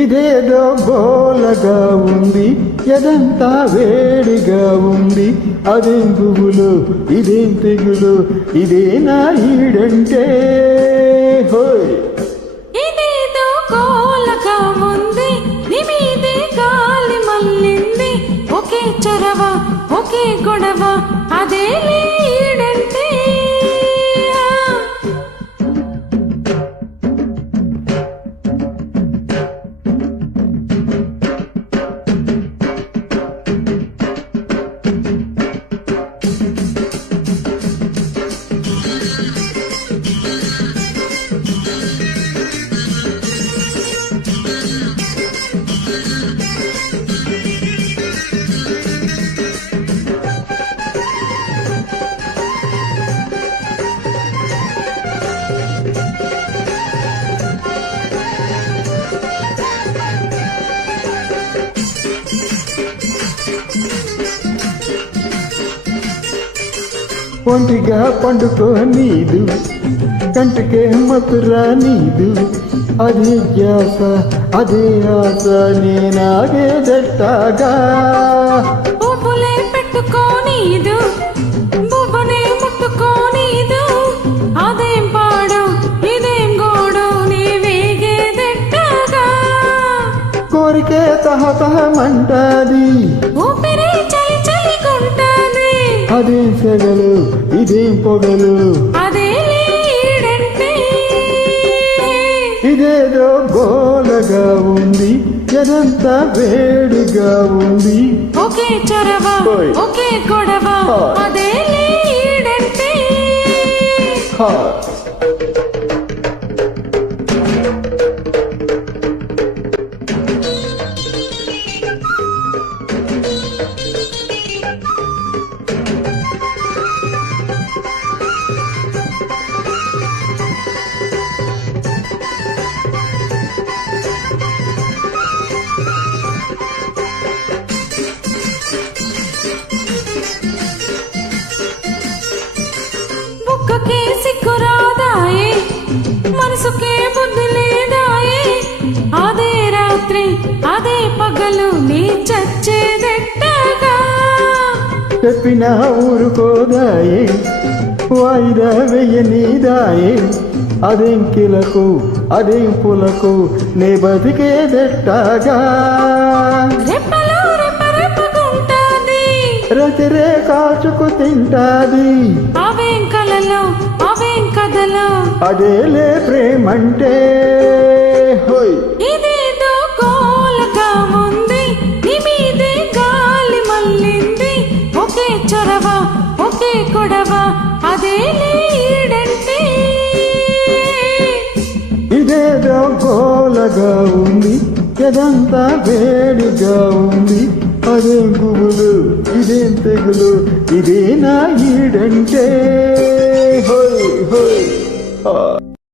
ఇదేదో గోలగా ఉంది, ఎదంతా వేడిగా ఉంది. అదేం పువ్వులు, ఇదేం తెగులు, ఇదేనా ఈడంటే? హోయ్ ఇదేదో గోలగా ఉంది, నీ మీదే గాలి మల్లింది. ఒకే చొరవ, ఒకే గొడవ, అదే ఈడంటే. ఒంటిగా పండుకో నీదు, కంటికే మతురా నీదు. అదే ధ్యాస, అదే ఆశ, నేనాగేదెట్టాగా. పువ్వులే పెట్టుకోనీదు, పువ్వునే ముట్టుకోనీదు. అదేం పాడు, ఇదేం గోడు, నీ వేగేదెట్టాగా. కోరికే తహతహమంటాది, ఊపిరి చలి చలిగుంటాది. అదేం సెగలు, ఇదేం పొగలు, అదే ఈడంటే. ఇదేదో గోలగా ఉంది, ఎదంతా వేడిగా ఉంది. ఒకే చొరవ, ఒకే గొడవ, అదే ఈడంటే. హా బుక్కకే సిగ్గురాదాయే, మనసుకే బుద్ధి లేదాయే. అదే రాత్రి, అదే పగలు, నీ చచ్చేదెట్టాగా. చెప్పిన ఊరుకోదాయే, వాయిదా వెయ్యనీదాయే. అదేం కిలకు, అదేం పులకు, నే బతికేదెట్టాగా. రెప్పలో రెప్పరెప్పగుంటాది, రతిరే కాచుకు తింటాది. అవేం కలలో, అవేం కథలో, అదేలే ప్రేమంటే. హోయ్ ఇదేదో గోలగా ఉంది, నీ మీదే గాలి మల్లింది. ఒకే చొరవ, ఒకే గొడవ, అదే ఈడంటే. ఇదేదో గోలగా ఉంది, ఎదంతా వేడిగా ఉంది. అదేం పువ్వులు, ఇదేం తెగులు, ఇదేనా ఈడంటే? హోయ్ హోయ్.